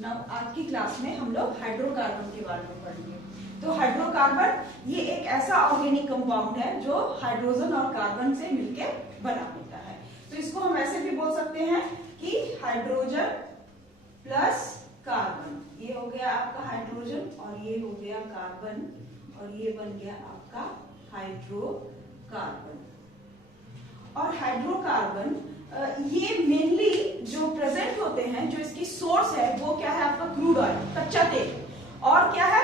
आज की क्लास में हम लोग हाइड्रोकार्बन के बारे में पढ़ेंगे। तो हाइड्रोकार्बन ये एक ऐसा ऑर्गेनिक कंपाउंड है जो हाइड्रोजन और कार्बन से मिलकर बना होता है। तो इसको हम ऐसे भी बोल सकते हैं कि हाइड्रोजन प्लस कार्बन, ये हो गया आपका हाइड्रोजन और ये हो गया कार्बन और ये बन गया आपका हाइड्रोकार्बन। और हाइड्रोकार्बन ये मेनली जो प्रेजेंट होते हैं, जो इसकी सोर्स है वो क्या है आपका क्रूड ऑयल, कच्चा तेल, और क्या है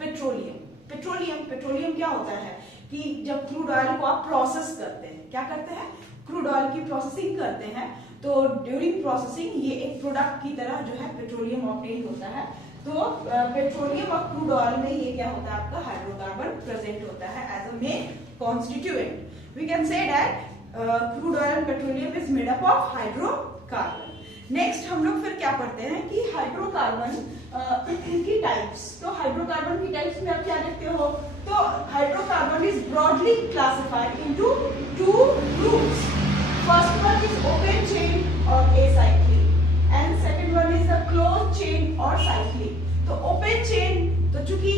पेट्रोलियम। पेट्रोलियम क्या होता है कि जब क्रूड ऑयल को आप प्रोसेस करते हैं, क्या करते हैं, क्रूड ऑयल की प्रोसेसिंग करते हैं, तो ड्यूरिंग प्रोसेसिंग ये एक प्रोडक्ट की तरह जो है पेट्रोलियम ऑब्टेन होता है। तो पेट्रोलियम और क्रूड ऑयल में ये क्या होता है आपका हाइड्रोकार्बन प्रेजेंट होता है as a main constituent. We can say that crude oil and petroleum is made up of hydrocarbon. Next हम लोग फिर क्या पढ़ते हैं कि हाइड्रोकार्बन की टाइप्स। तो हाइड्रोकार्बन की टाइप्स में आप क्या देखते हो, तो hydrocarbon is broadly classified into two groups. First one is open chain or acyclic and second one is the close chain or cyclic. तो ओपन चेन, तो चूंकि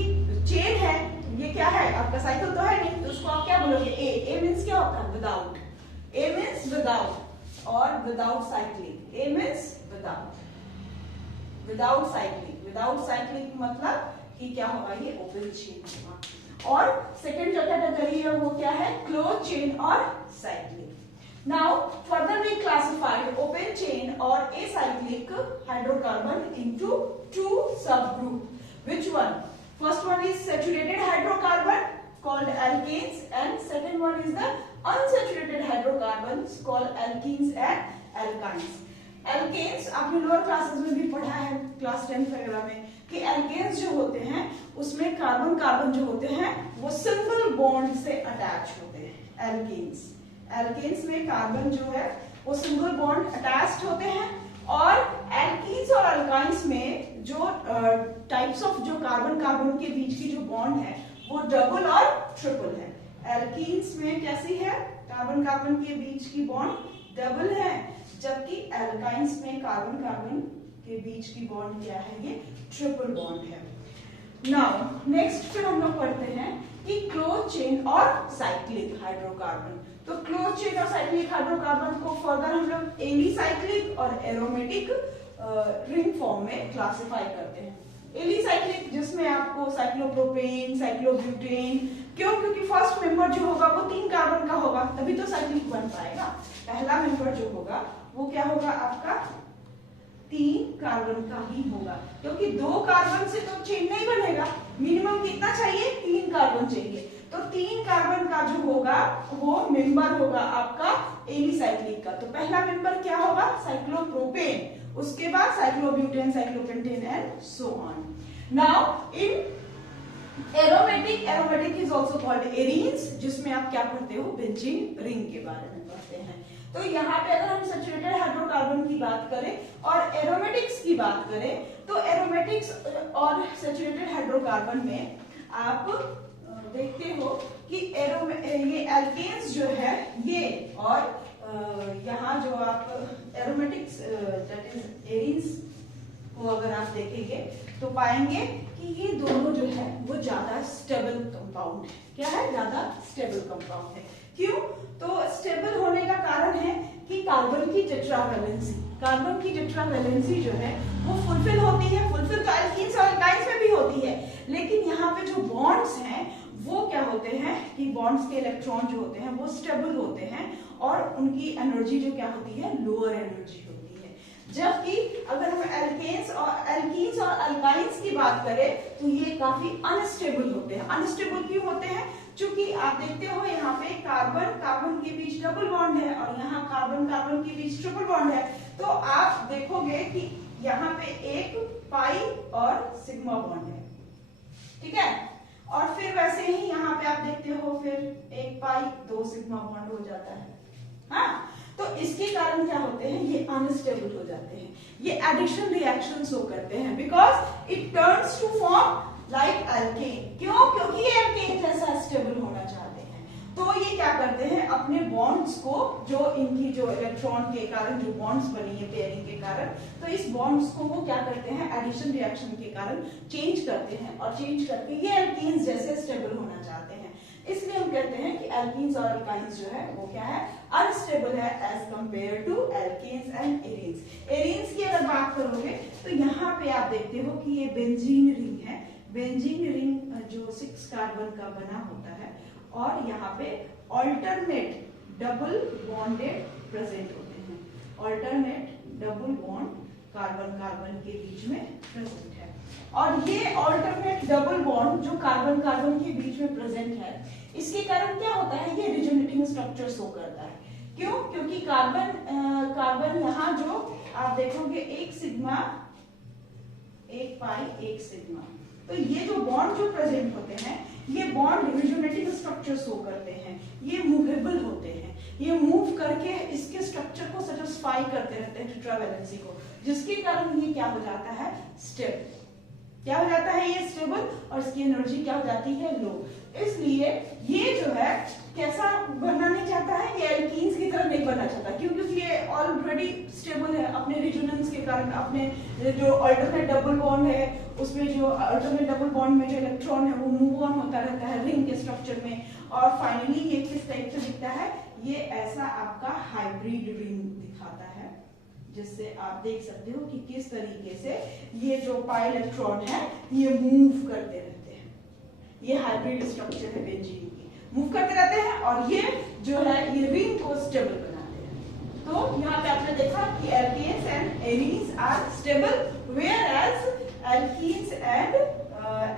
चेन है, ये क्या है आपका साइकिल तो है नहीं, तो उसको आप क्या बोलोगे, ए मींस क्या होता है विदाउट, ए मींस विदाउट और विदाउट साइक्लिक, ए मींस विदाउट साइक्लिक मतलब कि क्या होगा, ये ओपन चेन होगा। और सेकंड जो कैटेगरी है वो क्या है, close chain or cyclic. Now further we classified open chain or acyclic hydrocarbon into two subgroup. Which one? First one is saturated hydrocarbon called alkanes and second one is the unsaturated hydrocarbons called alkenes and alkynes. Alkanes आपने lower classes में भी पढ़ा है, class 10 वगैरह में, कि alkanes जो होते हैं उसमें कार्बन जो होते हैं वो सिंपल बॉन्ड से अटैच होते हैं। एल्केन्स में कार्बन जो है वो सिंगल बॉन्ड अटैच्ड होते हैं, और एल्कीन्स और अल्काइंस में जो टाइप्स ऑफ जो कार्बन के बीच की जो बॉन्ड है वो डबल और ट्रिपल है। एल्कीन्स में कैसी है, कार्बन के बीच की बॉन्ड डबल है, जबकि एल्काइंस में कार्बन के बीच की बॉन्ड क्या है, ये ट्रिपल बॉन्ड है। नाउ नेक्स्ट फिर हम लोग पढ़ते हैं कि close chain or cyclic hydrocarbon. तो close chain or cyclic hydrocarbon को फर्दर हम लोग एलिसाइक्लिक और एरोमेटिक रिंग फॉर्म में क्लासिफाई करते हैं। एलिसाइक्लिक जिसमें आपको साइक्लोप्रोपेन, साइक्लोब्यूटेन, क्योंकि फर्स्ट मेंबर जो होगा वो 3 कार्बन का होगा, तभी तो साइक्लिक बन पाएगा। पहला मेंबर जो होगा वो क्या होगा आपका 3 कार्बन का ही होगा, क्योंकि 2 कार्बन से तो चेन नहीं बनेगा, मिनिमम कितना चाहिए, 3 कार्बन चाहिए। तो 3 कार्बन का जो होगा वो मेंबर होगा आपका एलिसाइक्लिक का। तो पहला मेंबर क्या होगा, साइक्लोप्रोपेन, उसके बाद cyclobutane, cyclopentane and so on. Now in aromatic is also called arenes, जिसमें आप क्या पढ़ते हो, बेंजीन रिंग के बारे में पढ़ते हैं। तो यहाँ पे अगर हम सैचुरेटेड हाइड्रोकार्बन की बात करें और एरोमेटिक्स की बात करें, तो एरोमेटिक्स और सैचुरेटेड हाइड्रोकार्बन में आप देखते हो कि ये एल्केन्स जो है ये, और यहाँ जो आप एरोमेटिक्स दैट इज एरीन्स को अगर आप देखेंगे तो पाएंगे कि ये दोनों जो है वो ज्यादा स्टेबल कंपाउंड है। क्या है, ज्यादा स्टेबल कंपाउंड है। क्यों, तो स्टेबल होने का कारण है कि कार्बन की टेट्रावैलेंसी जो है वो फुलफिल होती है। फुलफिल तो एल्कीन्स और अल्काइन्स में भी होती है, लेकिन यहाँ पे जो बॉन्ड्स हैं वो क्या होते हैं कि बॉन्ड्स के इलेक्ट्रॉन जो होते हैं वो स्टेबल होते हैं और उनकी एनर्जी जो क्या होती है, लोअर एनर्जी होती है। जबकि अगर हम एल्कीन्स और अल्काइन्स की बात करें तो ये काफी अनस्टेबल होते हैं। अनस्टेबल क्यों होते हैं, क्योंकि आप देखते हो यहाँ पे कार्बन के बीच डबल बॉन्ड है और यहाँ कार्बन के बीच ट्रिपल बॉन्ड है। तो आप देखोगे कि यहाँ पे एक पाई और सिग्मा बॉन्ड है, ठीक है, और फिर वैसे ही यहाँ पे आप देखते हो फिर एक पाई 2 सिग्मा बॉन्ड हो जाता है। हाँ, तो इसके कारण क्या होते हैं, ये अनस्टेबल हो जाते हैं, ये एडिशन रिएक्शन शो करते हैं, because it turns to form like alkene. क्यों, क्योंकि ये एल्केन जैसा स्टेबल होना चाहते हैं। तो ये क्या करते हैं, अपने बॉन्ड्स को, जो इनकी जो इलेक्ट्रॉन के कारण जो बॉन्ड्स बनी है पेयरिंग के कारण, तो इस बॉन्ड्स को वो क्या करते हैं एडिशन रिएक्शन के कारण चेंज करते हैं, और चेंज करके ये एल्कीन्स जैसे स्टेबल होना चाहते हैं। इसलिए हम कहते हैं कि एल्कीन्स और अल्काइंस जो है वो क्या है, अनस्टेबल है as compare to alkenes and arenes. Arenes की अगर बात करोगे तो यहाँ पे आप देखते हो कि ये बेंजीन रिंग है, बेंजीन रिंग जो 6 कार्बन का बना होता है, और यहाँ पे ऑल्टरनेट डबल बॉन्डेड प्रेजेंट होते हैं, alternate double bond carbon carbon के बीच में प्रेजेंट है। और ये ऑल्टरनेट डबल बॉन्ड जो कार्बन कार्बन के बीच में प्रेजेंट है, इसके कारण क्या होता है, ये रिजोनेटिंग स्ट्रक्चर शो करता है। क्यों? क्योंकि कार्बन यहाँ जो आप देखोगे एक सिग्मा एक पाई एक सिग्मा, तो ये जो बॉन्ड जो प्रेजेंट होते हैं, ये बॉन्ड रिजोनेटिंग स्ट्रक्चर शो करते हैं, ये मूवेबल होते हैं, ये मूव करके इसके स्ट्रक्चर को सेटिस्फाई करते रहते हैं टेट्रावैलेंसी को, जिसके कारण ये क्या हो जाता है, स्टेबल। क्या हो जाता है ये स्टेबल, और इसकी एनर्जी क्या हो जाती है, लो। इसलिए ये जो है कैसा बनना नहीं चाहता है, ये एल्कीन्स की तरह नहीं बनना चाहता, क्योंकि ये ऑलरेडी स्टेबल है अपने रिजोनेंस के कारण, अपने जो अल्टरनेट डबल बॉन्ड है उसमें जो अल्टरनेट डबल बॉन्ड में जो इलेक्ट्रॉन है वो मूव ऑन होता रहता है रिंग के स्ट्रक्चर में, और फाइनली ये किस टाइप से दिखता है, ये ऐसा आपका हाइब्रिड रिंग दिखाता है, जिससे आप देख सकते हो कि किस तरीके से ये जो पाई इलेक्ट्रॉन है ये मूव करते रहते हैं। ये हाइब्रिड स्ट्रक्चर है बेंजीन की, मूव करते रहते हैं और ये जो है ये रिंग को स्टेबल बनाते हैं। तो यहाँ पे आपने देखा कि alkenes and arenes are stable, whereas alkenes and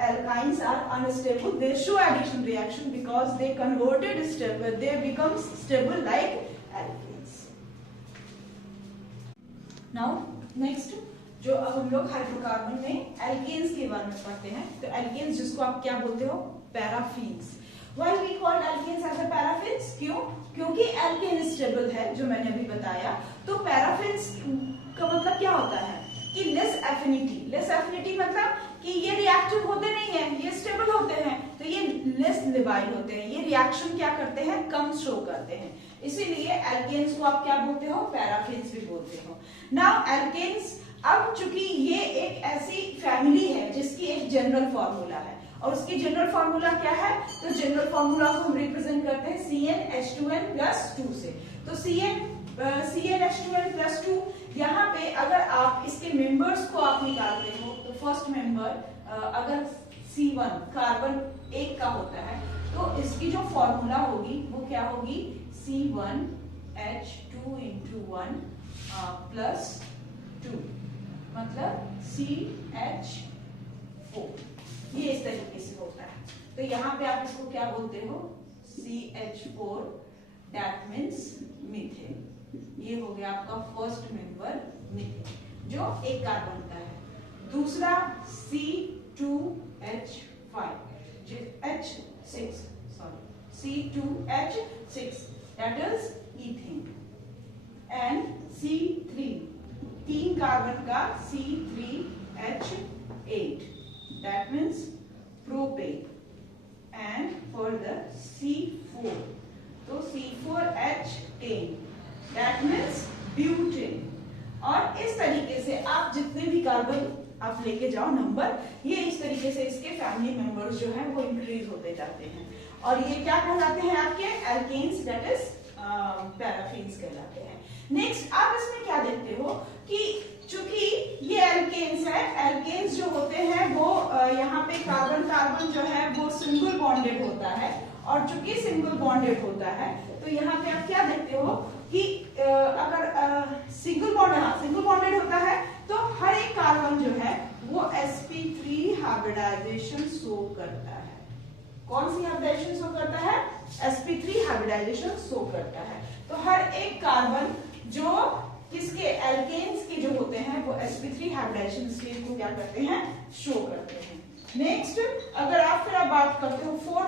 alkynes are unstable. They show addition reaction because they converted stable, they become stable like alkenes. Now next जो अब हम लोग हाइड्रोकार्बन में एल्केन्स के बारे में पढ़ते हैं, तो एल्केन्स जिसको आप क्या बोलते हो, paraffins. Why we call alkenes as a paraffins? क्यों? क्योंकि एल्केन स्टेबल है, जो मैंने अभी बताया। तो पैराफिन्स का मतलब क्या होता है कि लेस एफिनिटी, लेस एफिनिटी मतलब कि ये रिएक्टिव होते नहीं है, ये स्टेबल होते हैं, तो ये लेस लिबाइल होते हैं, ये रिएक्शन क्या करते हैं, कम शो करते हैं, इसीलिए एल्केन्स को आप क्या बोलते हो, पैराफिन्स भी बोलते हो। नाउ एल्केन्स, अब चूंकि ये एक ऐसी फैमिली है जिसकी एक जनरल फॉर्मूला है, और उसकी जनरल फॉर्मूला क्या है, तो जनरल फॉर्मूला को हम रिप्रेजेंट करते हैं CnH2n+2 से। तो CnH2n+2, यहाँ पे अगर आप इसके मेंबर्स को आप निकालते हो, तो फर्स्ट मेंबर अगर C1 कार्बन 1 का होता है, तो इसकी जो फॉर्मूला होगी वो क्या होगी, C1H2 + 2 मतलब CH4, ये इस तरीके से होता है। तो यहाँ पे आप इसको क्या बोलते हो, CH4, दैट मीन्स मीथेन। ये हो गया आपका फर्स्ट मेंबर मीथेन, जो एक कार्बन का है। दूसरा C2H6, that is ethane, and C3, 3 carbon का C3H8, that means propane, and further C4, तो C4H10, that means butane। और इस तरीके से आप जितने भी कार्बन आप लेके जाओ नंबर, ये इस तरीके से इसके फैमिली मेंबर्स जो है वो इंक्रीज होते जाते हैं, और ये क्या कहलाते हैं आपके एल्केन्स, दैट इज पैराफिन्स कहलाते हैं। नेक्स्ट आप इसमें क्या देखते हो कि चूंकि ये एल्केन्स है, एल्केन्स जो होते हैं वो यहाँ पे कार्बन कार्बन जो है वो सिंगल बॉन्डेड होता है, और चूंकि सिंगल बॉन्डेड होता है तो यहाँ पे आप क्या देखते हो कि अगर सिंगल बॉन्डेड होता है तो हर एक कार्बन जो है वो sp3 हाइब्रिडाइजेशन शो करता है। कौन सी हाइब्रिडाइजेशन शो करता है, sp3 हाइब्रिडाइजेशन शो करता है। तो हर एक कार्बन जो किसके, एल्केन्स के जो होते हैं वो sp3 हाइब्रिडाइजेशन स्टेट को क्या करते हैं, शो करते हैं। नेक्स्ट अगर आप फिर बात करते हो 4,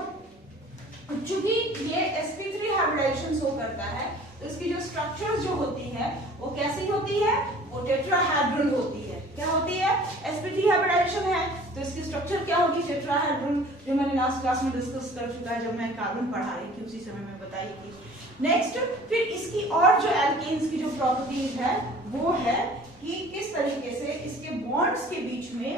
चूंकि ये sp3 हाइब्रिडाइजेशन शो करता है, तो इसकी जो स्ट्रक्चर जो होती है वो कैसी होती है, वो टेट्राहेड्रल होती है। क्या होती है, sp3 हाइब्रिडाइजेशन है तो इसकी स्ट्रक्चर क्या होगी, टेट्राहेड्रल, जो मैंने लास्ट क्लास में डिस्कस कर चुका है जब मैं कार्बन पढ़ा रही थी, उसी समय में बताई थी। नेक्स्ट फिर इसकी और जो एल्केन्स की जो प्रॉपर्टीज है वो है कि किस तरीके से इसके बॉन्ड्स के बीच में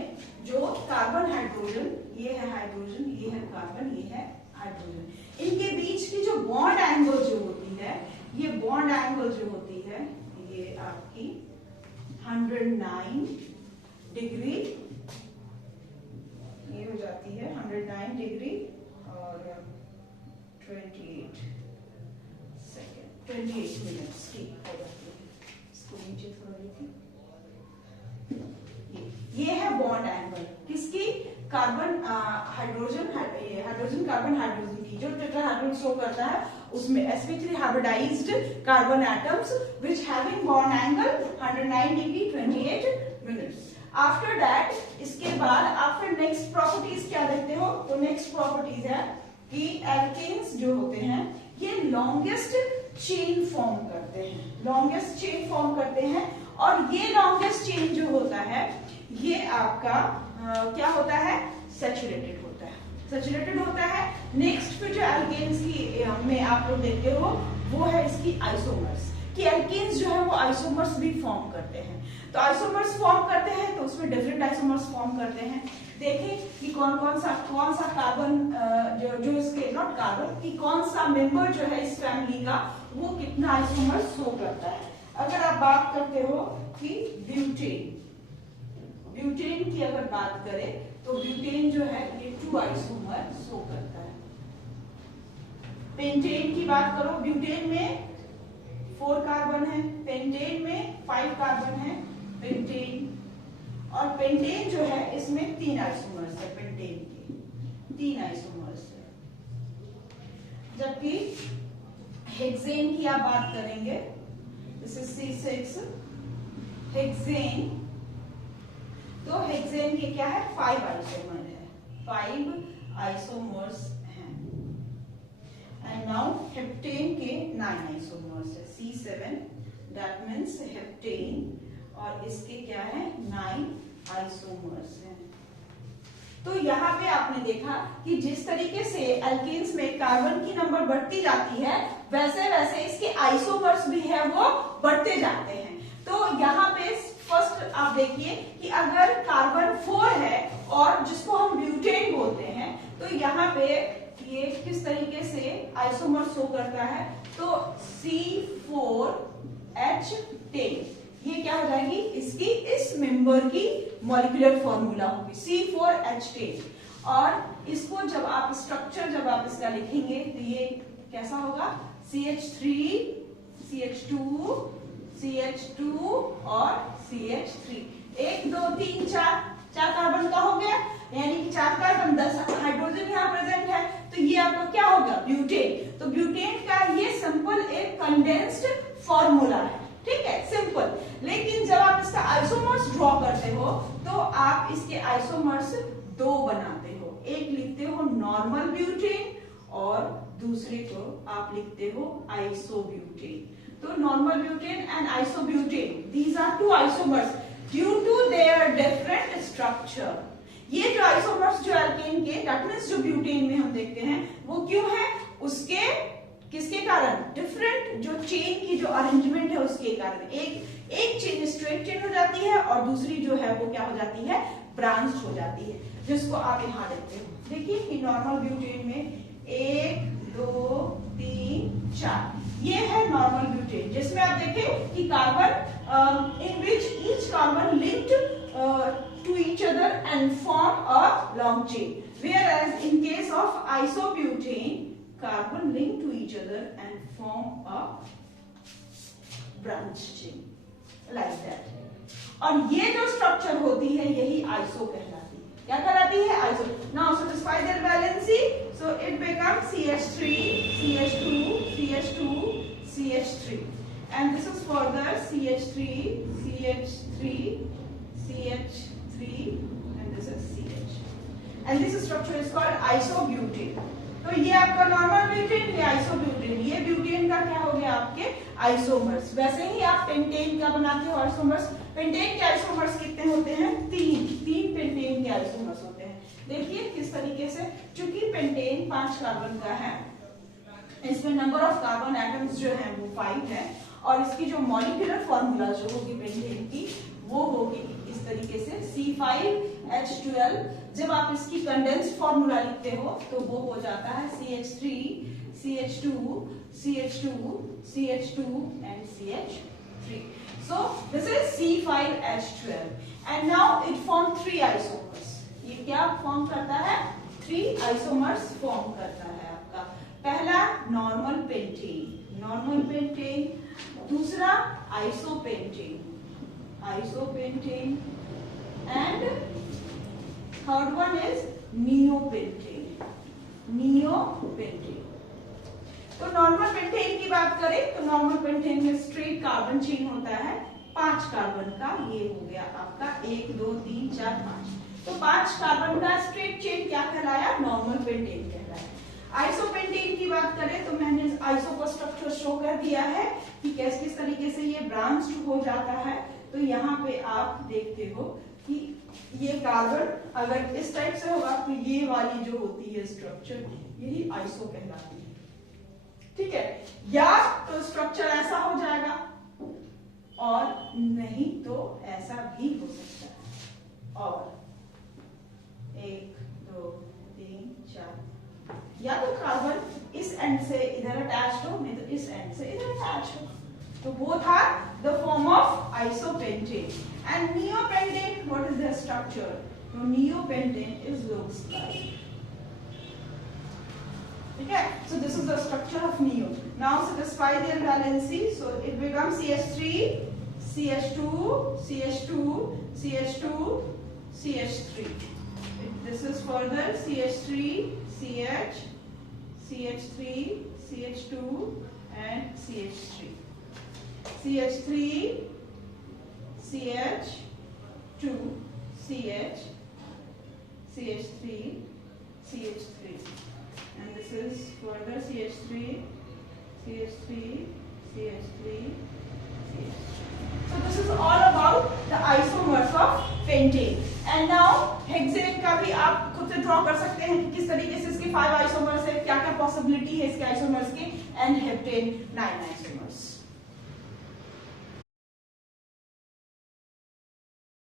जो कार्बन हाइड्रोजन, ये है हाइड्रोजन, ये है कार्बन, ये है हाइड्रोजन, इनके बीच की जो बॉन्ड एंगल जो होती है, ये बॉन्ड एंगल जो होती है ये आपकी 109 डिग्री, ये हो जाती है 109 डिग्री और 28 मिनट्स की हो जाती है। इसको नीचे थोड़ा देखिए, ये है बॉन्ड एंगल किसकी, कार्बन हाइड्रोजन कार्बन हाइड्रोजन की, जो टेट्राहेड्रल शो करता है उसमें sp3 hybridised carbon atoms which having bond angle 109 degree 28 minutes. After that इसके बाद आफ्टर नेक्स्ट प्रॉपर्टीज क्या देखते हो, तो नेक्स्ट प्रॉपर्टीज है कि एल्केन्स जो होते हैं ये लॉन्गेस्ट चेन फॉर्म करते हैं, लॉन्गेस्ट चेन फॉर्म करते हैं, और ये लॉन्गेस्ट चेन जो होता है ये आपका क्या होता है, सैचुरेटेड होता है, सैचुरेटेड होता है। नेक्स्ट फिर जो एल्केन्स की में आप लोग देखते हो वो है इसकी आइसोमर्स, कि एल्केन्स जो है वो आइसोमर्स भी फॉर्म करते हैं। तो आइसोमर्स फॉर्म करते हैं तो उसमें डिफरेंट आइसोमर्स फॉर्म करते हैं। देखें कि कौन सा कार्बन जो इसके नॉट कार्बन कि कौन सा मेंबर जो है इस फैमिली का वो कितना आइसोमर शो करता है। अगर आप बात करते हो कि ब्यूटेन की अगर बात करें तो ब्यूटेन जो है ये 2 आइसोमर शो करता है। पेंटेन की बात करो, ब्यूटेन में 4 कार्बन है, पेंटेन में 5 कार्बन है, पेंटेन, और पेंटेन जो है इसमें 3 आइसोमर्स है, पेंटेन के 3 आइसोमर्स है। जबकि हेक्सेन की आप बात करेंगे, दिस इज C6 हेक्सेन, तो हेक्सेन के क्या है 5 आइसोमर है, 5 आइसोमर्स हैं। एंड नाउ हेप्टेन के 9 आइसोमर्स है, C7 दैट मींस हेप्टेन, और इसके क्या है 9 आइसोमर्स हैं। तो यहाँ पे आपने देखा कि जिस तरीके से एल्केन्स में कार्बन की नंबर बढ़ती जाती है वैसे वैसे इसके आइसोमर्स भी है वो बढ़ते जाते हैं। तो यहाँ पे फर्स्ट आप देखिए कि अगर कार्बन 4 है और जिसको हम ब्यूटेन बोलते हैं, तो यहाँ पे ये किस तरीके से आइसोमर शो करता है, तो C4H10, ये क्या हो जाएगी इसकी इस मेंबर की मॉलिक्यूलर फॉर्मूला होगी C4H10। और इसको जब आप स्ट्रक्चर जब आप इसका लिखेंगे तो ये कैसा होगा, CH3 CH2 CH2 और CH3, 1 2 3 4 कार्बन का हो गया, यानी कि 4 कार्बन 10 हाइड्रोजन यहाँ प्रेजेंट है, तो ये आपका क्या होगा ब्यूटेन। तो ब्यूटेन का ये सिंपल एक कंडेंस्ड फॉर्मूला है, ठीक है सिंपल। लेकिन जब आप इसका आइसोमर्स ड्रॉ करते हो तो आप इसके आइसोमर्स 2 बनाते हो, एक लिखते हो नॉर्मल ब्यूटेन और दूसरे को आप लिखते हो आइसोब्यूटेन। तो normal butane and isobutane, these are 2 isomers due to their different structure. ये जो आइसोमर्स जो एल्केन के दैट मींस जो ब्यूटेन में हम देखते हैं वो क्यों है, उसके किसके कारण, डिफरेंट जो चेन की जो अरेंजमेंट है उसके कारण। एक चेन स्ट्रेट चेन हो जाती है और दूसरी जो है वो क्या हो जाती है, ब्रांच हो जाती है, जिसको आप यहाँ देखते हो। देखिए कि नॉर्मल ब्यूटेन में 1 2 3 4 ये है नॉर्मल ब्यूटेन, जिसमें आप देखें कि carbon in which each carbon linked to each other and form a long chain, whereas in case of isobutane carbon link to each other and form a branch chain like that। और ये जो structure होती है यही iso कहलाती है, क्या कहलाती है iso. now satisfy their valency, so it becomes CH3 CH2 CH2 CH3 and this is further CH3 CH3 CH3 and this is CH, and this structure is called isobutane। तो तो ये आपका नॉर्मल ब्यूटेन, ये isobutane, ये butane का क्या हो गया आपके आइसोमर्स। वैसे ही आप पेंटेन का बनाते हो आइसोमर्स। पेंटेन के आइसोमर्स कितने होते हैं? तीन पेंटेन के आइसोमर्स होते हैं। देखिए किस तरीके से, चूंकि पेंटेन 5 कार्बन का है, इसमें नंबर ऑफ कार्बन एटम्स जो है वो 5 है, और इसकी जो मॉलिक्यूलर फॉर्मूला जो होगी पेंटेन की वो होगी इस तरीके से C5H12। जब आप इसकी कंडेंस्ड फॉर्मूला लिखते हो तो वो हो जाता है CH3 CH2 CH2 CH2 and CH3. So this is C5H12 and now it forms 3 isomers. ये क्या फॉर्म करता है? 3 आइसोमर्स फॉर्म करता है आपका। पहला नॉर्मल पेंटेन, दूसरा isopentane and third one is neopentate। तो नॉर्मल पेंटेन की बात करें तो नॉर्मल पेंटेन में स्ट्रेट कार्बन चेन होता है 5 कार्बन का। ये हो गया आपका 1 2 3 4 5। तो 5 कार्बन का स्ट्रेट चेन क्या कहलाया? नॉर्मल पेंटेन कहलाया। आइसोपेंटेन की बात करें तो मैंने आइसो का स्ट्रक्चर शो कर दिया है कि किस तरीके से ये ब्रांच्ड हो जाता है। तो यहाँ पे आप देखते हो कि ये कार्बन अगर इस टाइप से होगा तो ये वाली जो होती है स्ट्रक्चर, यही आइसो कहलाती है। ठीक है, या तो स्ट्रक्चर ऐसा हो जाएगा और नहीं तो ऐसा भी हो सकता है। और 1 2 3 4, या तो कार्बन इस एंड से इधर अटैच हो, नहीं तो इस एंड से इधर अटैच हो। तो both are the form of isopentane. And neopentane, what is their structure? So neopentane is looks like. Okay, so this is the structure of neo. Now satisfy their valency, so it becomes CH3, CH2, CH2, CH2, CH3. This is further CH3, CH, CH3, CH2, and CH3. CH3, CH2, CH, CH3, CH3, and this is further CH3, CH3, CH3, CH3. So this is all about the isomers of pentane. And now hexane का भी आप खुद से draw कर सकते हैं कि किस तरीके से इसके 5 आइसोमर्स है, क्या क्या पॉसिबिलिटी है इसके आइसोमर्स के, एंड हेप्टेन 9 आइसोमर्स।